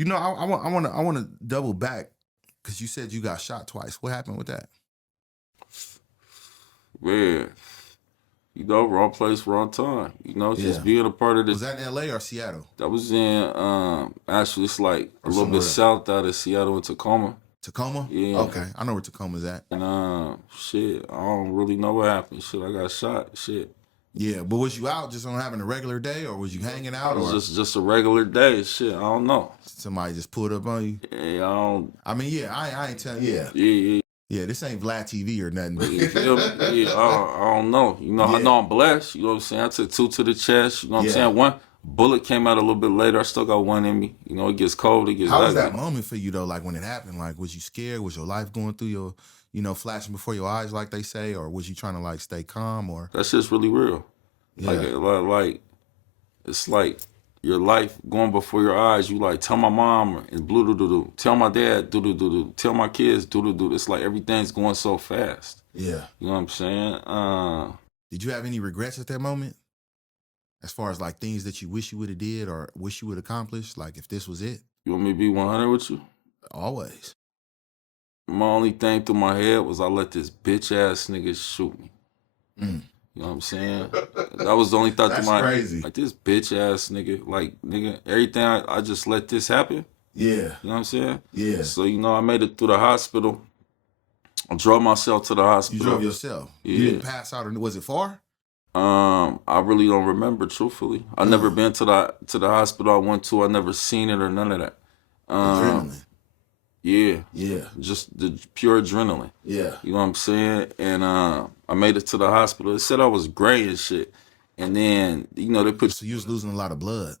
I want to double back because you said you got shot twice. What happened with that? Man, wrong place, wrong time. Just Yeah. being a part of Was the. that in L.A. or Seattle? That was in actually it's like a Or little somewhere bit else? south out of Seattle in Tacoma. Tacoma? Yeah. Okay, I know where Tacoma's at. And shit, I don't really know what happened. Shit, I got shot. Shit. Yeah, but was you out just on having a regular day, or was you hanging It out, or was just a regular day. Shit, I don't know. somebody just pulled up on you? Yeah, I don't. I mean, yeah, I ain't telling. Yeah, Yeah. yeah, this ain't Vlad TV or nothing. You feel me? Yeah, I don't know. I Yeah. know I'm blessed. You know what I'm saying? I took 2 to the chest. You know what I'm Yeah. saying? One bullet came out a little bit later. I still got 1 in me. It gets cold. It gets How was ugly. that moment for you though? Like when it happened, like was you scared? Was your life going through your, flashing before your eyes, like they say, or was you trying to like stay calm? Or That shit's really real. yeah, Like it's like your life going before your eyes. You like tell my mom and blue do do do, tell my dad do do do do, tell my kids do do do. It's like everything's going so fast. yeah. You know what I'm saying? Did you have any regrets at that moment, as far as like things that you wish you would have did or wish you would accomplished? Like if this was it, You want me to be 100 with you? always. My only thing through my head was I let this bitch ass nigga shoot me. Mm. You know what I'm saying? That was the only thought That's through my crazy. like this bitch ass nigga. Like nigga, everything I just let this happen. Yeah, You know what I'm saying? yeah. So I made it through the hospital. I drove myself to the You hospital. drove yourself. You Yeah. didn't pass out, or was it far? I really don't remember, truthfully. I never been to the hospital I went to. I never seen it or none of that. Adrenaline. Yeah, Yeah, just the pure adrenaline. yeah. You know what I'm saying? And I made it to the hospital. It said I was gray and shit. And then they put So you was losing a lot of blood.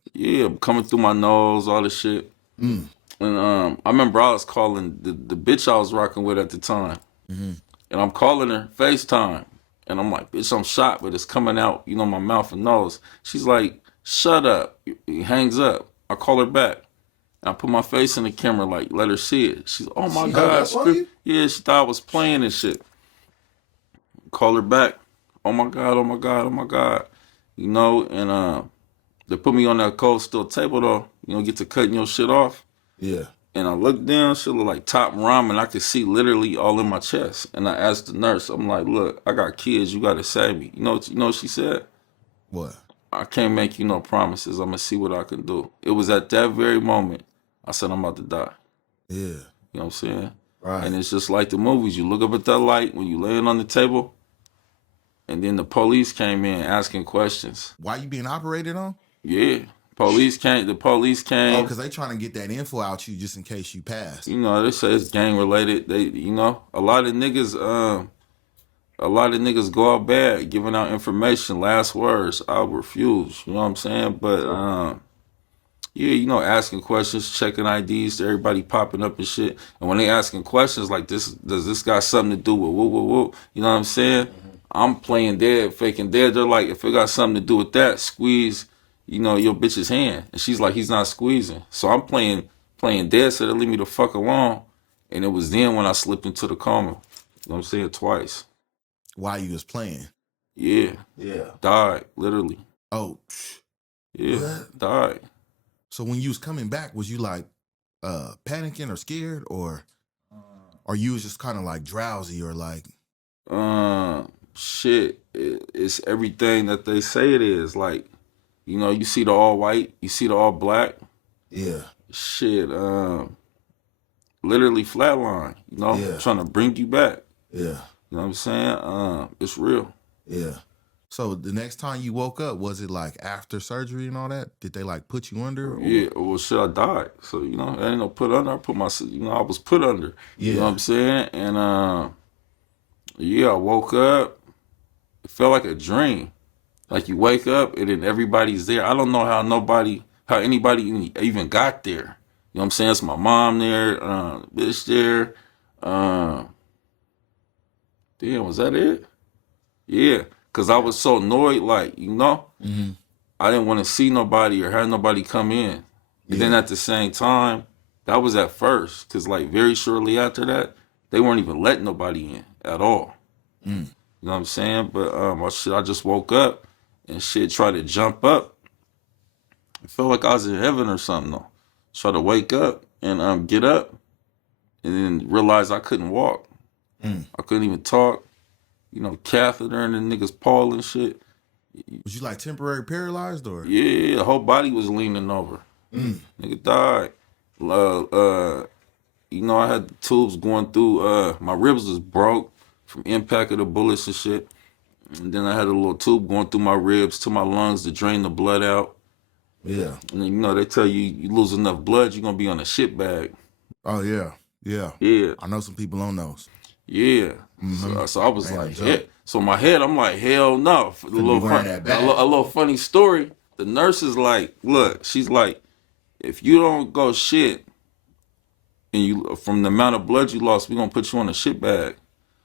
coming through my nose, all this shit. Mm. And I remember I was calling the bitch I was rocking with at the time. Mm-hmm. And I'm calling her FaceTime. And I'm like, bitch, I'm shot, but it's coming out, my mouth and nose. She's like, shut up. He hangs up. I call her back. And I put my face in the camera, like, let her see it. She's, oh my She God. hung up on you? Yeah, she thought I was playing and shit. Call her back. Oh my God, oh my God, oh my God. And they put me on that cold steel table though, get to cutting your shit off. Yeah. And I looked down, she looked like top ramen. I could see literally all in my chest. And I asked the nurse, I'm like, look, I got kids, you gotta save me. You know what she said? What? I can't make you no promises. I'm gonna see what I can do. It was at that very moment I said I'm about to die. Yeah. You know what I'm saying? Right. And it's just like the movies. You look up at that light when you laying on the table, and then the police came in asking questions. Why you being operated on? Yeah. The police came. Oh, because they trying to get that info out you just in case you pass. They say it's gang related. They, a lot of niggas go out bad giving out information, last words. I refuse. You know what I'm saying? But asking questions, checking IDs, everybody popping up and shit. And when they asking questions like this, does this got something to do with whoop? You know what I'm saying? Mm-hmm. I'm playing dead, faking dead. They're like, if it got something to do with that, squeeze, your bitch's hand. And she's like, he's not squeezing. So I'm playing dead, so they leave me the fuck alone. And it was then when I slipped into the coma. You know what I'm saying? Twice. While you was playing? Yeah. Yeah. Died, literally. Oh. Yeah, what? Died. So when you was coming back, was you like panicking or scared, or you was just kind of like drowsy or like? Shit, it's everything that they say it is. Like, you see the all white, you see the all black. Yeah. Shit, literally flatline, trying to bring you back. Yeah. You know what I'm saying? It's real. Yeah. So the next time you woke up, was it like after surgery and all that? Did they like put you under? Or? Yeah, well, shit, I died. So, I ain't no put under. I put myself, I was put under. Yeah. You know what I'm saying? And, I woke up. It felt like a dream. Like you wake up and then everybody's there. I don't know how anybody even got there. You know what I'm saying? It's my mom there, bitch there. Damn, was that it? Yeah, because I was so annoyed, like, Mm-hmm. I didn't want to see nobody or have nobody come in. And then at the same time, that was at first, because like very shortly after that, they weren't even letting nobody in at all. Mm. You know what I'm saying? But I just woke up and shit tried to jump up. It felt like I was in heaven or something though. try to wake up and get up, and then realize I couldn't walk. I couldn't even talk. You know, catheter in the nigga's paw and shit. Was you like temporary paralyzed or? Yeah, the whole body was leaning over. Nigga died. You know, I had the tubes going through. My ribs was broke from impact of the bullets and shit. And then I had a little tube going through my ribs to my lungs to drain the blood out. Yeah. And then, you know, they tell you lose enough blood, you're gonna be on a shit bag. Oh yeah. Yeah. Yeah, I know some people on those. yeah. So I was Ain't no like, joke. yeah. So in my head, I'm like, hell no. A little, wearing that bag. a little funny story. The nurse is like, look, she's like, if you don't go shit, and you from the amount of blood you lost, we're gonna put you on a shit bag.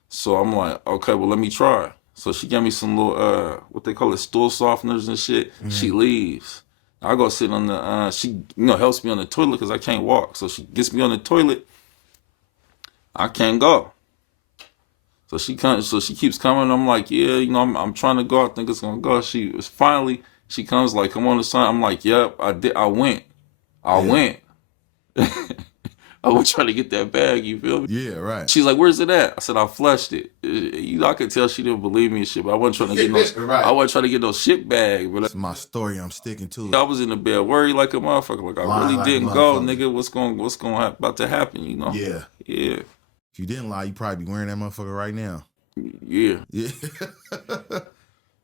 So I'm like, okay, well let me try. So she gave me some little what they call it, stool softeners and shit. She leaves. I go sit on the she helps me on the toilet because I can't walk. So she gets me on the toilet. I can't go. So she comes. So she keeps coming. I'm like, yeah, I'm trying to go. I think it's gonna go. She comes like, come on the sign. I'm like, yep, I did. I went. I was trying to get that bag. You feel me? Yeah, right. She's like, "Where's it at?" I said, "I flushed it." I could tell she didn't believe me and shit. But I wasn't trying to get no. Right. I wasn't trying to get no shit bag. But It's my story. I'm sticking to it. I was in the bed worried like a motherfucker. Like I Lying really like a didn't go, motherfucker. nigga. What's going about to happen? You know? Yeah. Yeah. If you didn't lie, you probably be wearing that motherfucker right now. Yeah. Yeah.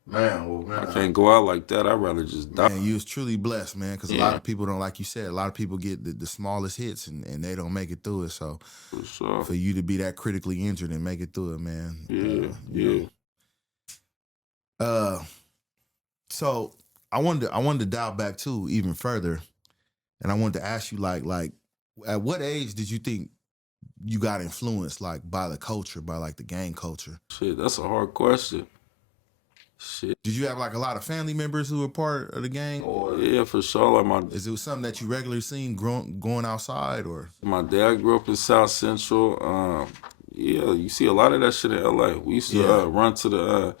Man, well, man. I can't go out like that. I'd rather just die. Man, you was truly blessed, man, because a Yeah. lot of people don't, like you said, a lot of people get the smallest hits and they don't make it through it. So For sure. for you to be that critically injured and make it through it, man. Yeah. You know. So I wanted to dial back too even further, and I wanted to ask you like at what age did you think you got influenced like by the culture, by like the gang culture? Shit, that's a hard question. Shit. Did you have like a lot of family members who were part of the gang, or Yeah, for sure. Like is it something that you regularly seen going outside, or? my dad grew up in South Central. Yeah, you see a lot of that shit in LA. We used to Yeah. run to the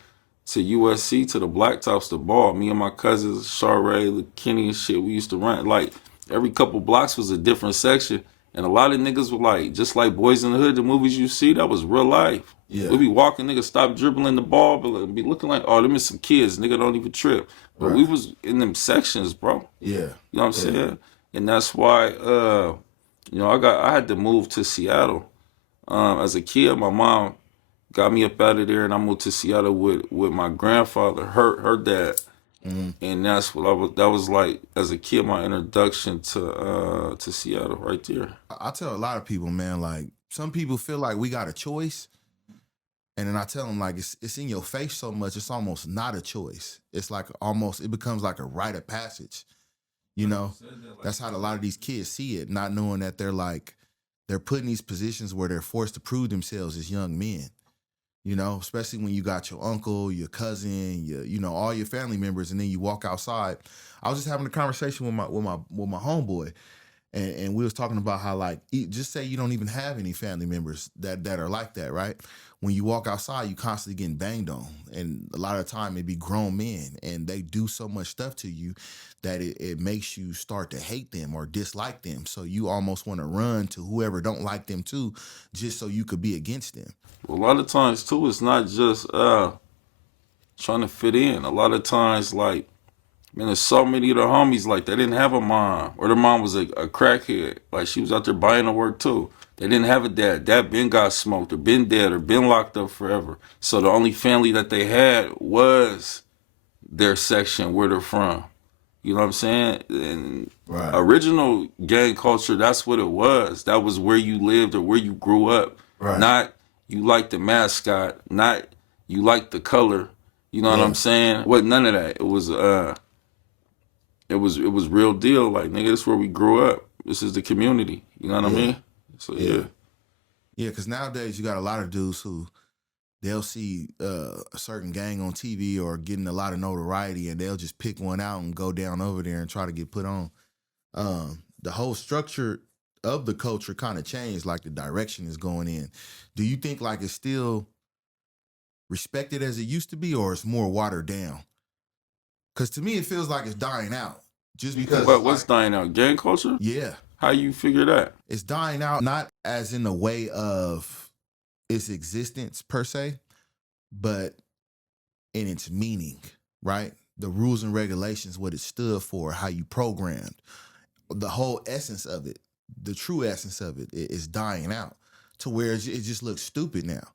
to USC to the Blacktops to ball. Me and my cousins, Sharray, Kenny and shit. We used to run like every couple blocks was a different section, and a lot of niggas were like just like Boys in the Hood. The movies you see, that was real life. Yeah. We be walking, niggas stop dribbling the ball, but be looking like, oh, them is some kids. Nigga don't even trip. But Right. we was in them sections, bro. Yeah. You know what I'm saying? And that's why, I had to move to Seattle. As a kid, my mom got me up out of there, and I moved to Seattle with my grandfather, her dad, and that's what that was like as a kid, my introduction to Seattle, right there. I tell a lot of people, man, like some people feel like we got a choice. And then I tell them like it's in your face so much, it's almost not a choice. It's like it becomes like a rite of passage. You know? That's how a lot of these kids see it, not knowing that they're put in these positions where they're forced to prove themselves as young men. You know, especially when you got your uncle, your cousin, all your family members, and then you walk outside. I was just having a conversation with my homeboy. And we was talking about how like just say you don't even have any family members that are like that, right? When you walk outside, you constantly getting banged on, and a lot of the time it be grown men, and they do so much stuff to you that it makes you start to hate them or dislike them. So you almost want to run to whoever don't like them too, just so you could be against them. A lot of times too, it's not just trying to fit in. A lot of times, like, man, there's so many of the homies, like, they didn't have a mom, or their mom was a crackhead. Like, she was out there buying the work, too. They didn't have a dad. Dad been got smoked, or been dead, or been locked up forever. So the only family that they had was their section, where they're from. You know what I'm saying? And Right. original gang culture, that's what it was. That was where you lived or where you grew up. Right. Not you like the mascot, not you like the color. You know what I'm saying? What none of that. It was real deal. Like, nigga, this is where we grew up. This is the community. You know what I mean? So yeah. Yeah, because nowadays you got a lot of dudes who they'll see a certain gang on TV or getting a lot of notoriety, and they'll just pick one out and go down over there and try to get put on. The whole structure of the culture kind of changed, like the direction is going in. Do you think like it's still respected as it used to be, or it's more watered down? Because to me, it feels like it's dying out. Just because. But what's dying out? Gang culture? Yeah. How you figure that? It's dying out, not as in the way of its existence per se, but in its meaning, right? The rules and regulations, what it stood for, how you programmed, the whole essence of it, the true essence of it is dying out to where it just looks stupid now.